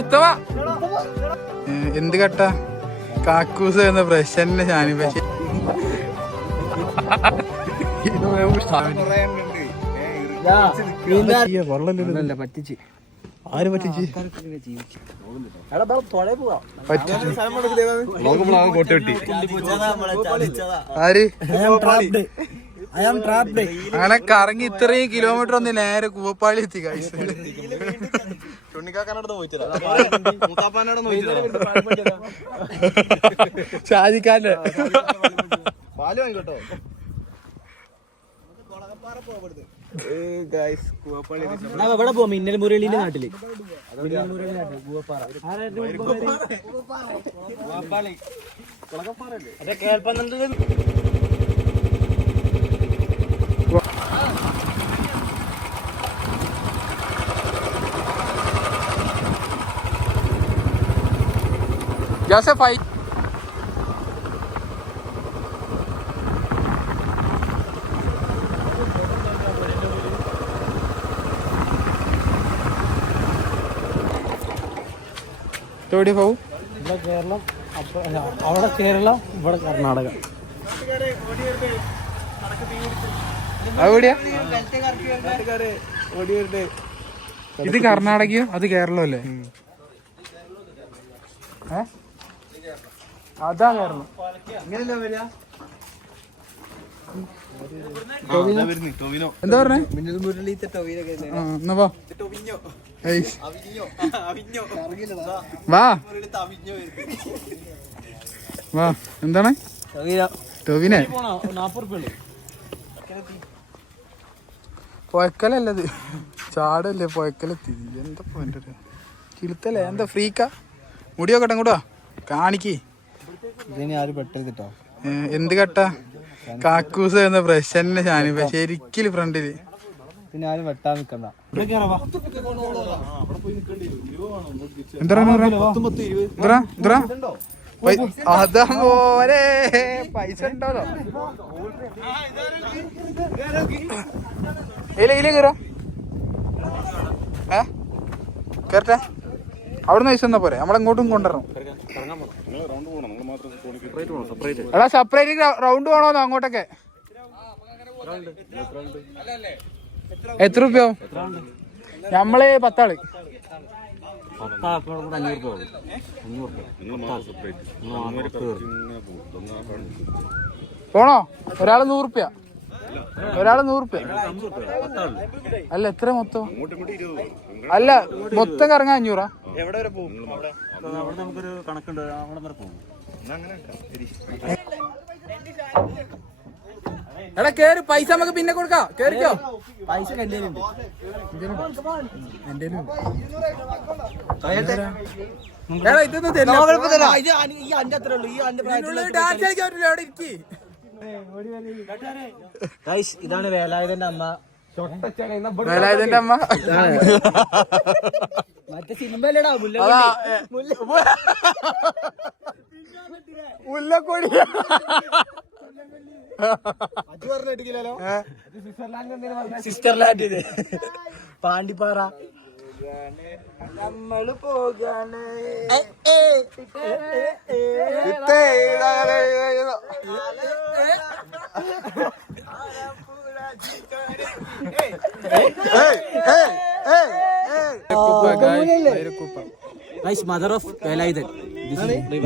ഉത്തമ എന്ത് കട്ട കാക്കൂസ് എന്ന പ്രശ്ന ഷാനി പക്ഷെ പറ്റിച്ച് ആര് പറ്റിച്ച് ആര് അങ്ങനെ കറങ്ങി ഇത്രയും കിലോമീറ്റർ ഒന്ന് നേരെ കൂവപ്പാളി എത്തി കഴിച്ചു. ഷാജിക്കാരന്റെ എവിടെ പോവാ മിന്നൽ മുരളിന്റെ നാട്ടില് ജോസഫ് എവിടെ പോവും? ഇവിടെ കേരളം, അവിടെ കേരളം, ഇവിടെ കർണാടക. അതെവിടെയാ? ഇത് കർണാടകയോ അത് കേരളോ അല്ലേ? അതാ കേരളം. എന്താ പറഞ്ഞേ? വാ വാ. എന്താണ് ടോവിനെ? പൊയക്കലല്ലത്, ചാടല്ലേ പൊയക്കലെത്തി. എന്താ പോയിന്റ് കിളുത്തല്ലേ? എന്താ ഫ്രീക്കാ? മുടിയൊക്കെ കൂടാ കാണിക്ക്. ആരും പെട്ടെടുത്തിട്ടോ എന്ത് കട്ടാ കാക്കൂസ് എന്ന പ്രശ്ന ഷാനി ശരിക്കും ഫ്രണ്ടില്. പിന്നെ ആരും വെട്ടാൻ നിക്കണ്ട. അതാ പോലെ പൈസ ഉണ്ടോലോ. കേറോ കേറട്ടെ. അവിടുന്ന് പൈസ എന്നാ പോരെ, നമ്മളെങ്ങോട്ടും കൊണ്ടുവരണം. എടാ സെപ്പറേറ്റ് റൗണ്ട് പോണോന്നോ അങ്ങോട്ടൊക്കെ? എത്ര രൂപയോ? നമ്മള് 10 ആള്. പോണോ? ഒരാള് 100 റുപ്യ. ഒരാള് 100 റുപ്യ. അല്ല എത്ര മൊത്തം? അല്ല മൊത്തം കറങ്ങാൻ 500. എടാ കേറി, പൈസ നമുക്ക് പിന്നെ കൊടുക്കാം. കേറിക്കോ. പൈസ എടാ ഇതൊന്നും തരില്ല. ഇതാണ് വേലായുധന്റെ അമ്മ. വേലായുധന്റെ അമ്മ മറ്റേ സിനിമയിലടാ മുല്ലക്കൊടി. സ്വിറ്റ്സർലാൻഡ്, പാണ്ടിപ്പാറ. നമ്മള് പോകാണ്. Mother of Velayudhan.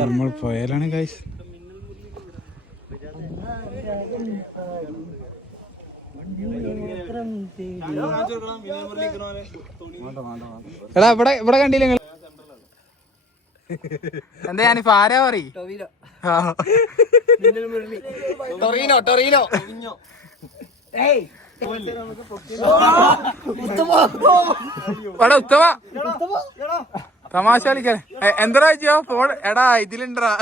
നമ്മൾ പോയാലാണ് ഗൈസ്. എടാ ഇവിടെ കണ്ടില്ല നിങ്ങൾ? എന്താ ഞാനിപ്പോ ആരാ പറയും? ടൊറീനോ എടാ ഉത്തമ തമാശ കളിക്കാൻ എന്താ ചെയ്യോ ഫോൺ? എടാ ഇതിലുണ്ടാ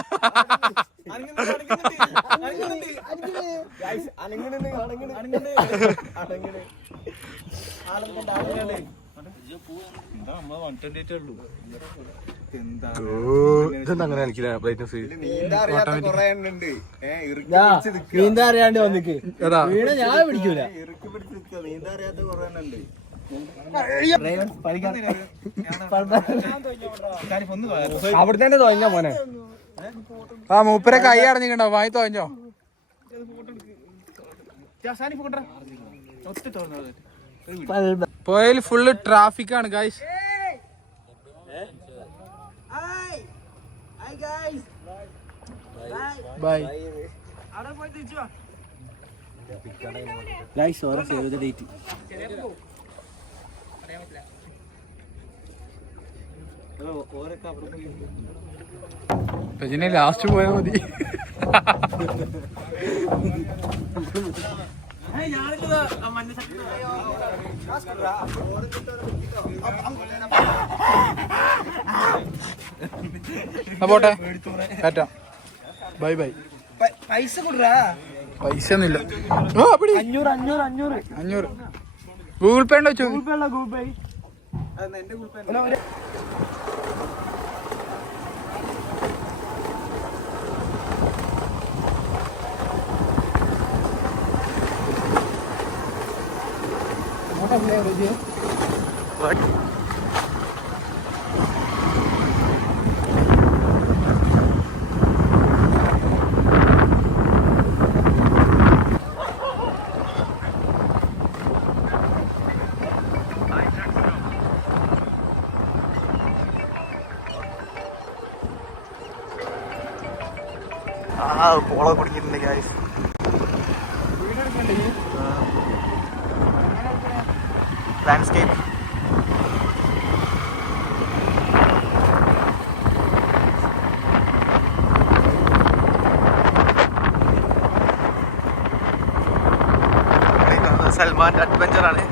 ഇതെന്താ അങ്ങനെ കളിക്കില്ല ബ്രൈറ്റ്നസ്? നീന്താ അറിയാണ്ട് വന്നിക്ക് വീണ ഞാൻ പിടിക്കൂല. അവിടെ തന്നെ തോന്നിയ മോനെ. ആ മൂപ്പരെ കൈ അടഞ്ഞിട്ടുണ്ടോ? വാങ്ങി തോന്നോ? പോയാൽ ഫുള്ള് ട്രാഫിക് ആണ് ഗൈസ്. ബൈ. ഇതിനെ ലാസ്റ്റ് പോയാ മതി. പോട്ടെ, ബൈ ബൈ. പൈസ കൊടുറാ. പൈസ ഒന്നുമില്ല. 500 ഗൂഗിൾ പേ ഉണ്ടോ? ഗൂഗിൾ പേ. പോള കുടിക്കുന്നുണ്ട് ഗൈസ്. ലാൻഡ്സ്കേപ്പ് സൽമാന്റെ അഡ്വഞ്ചർ ആണ്.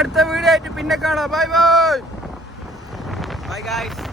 അടുത്ത വീഡിയോ ആയിട്ട് പിന്നെ കാണാം. Bye bye. Bye guys.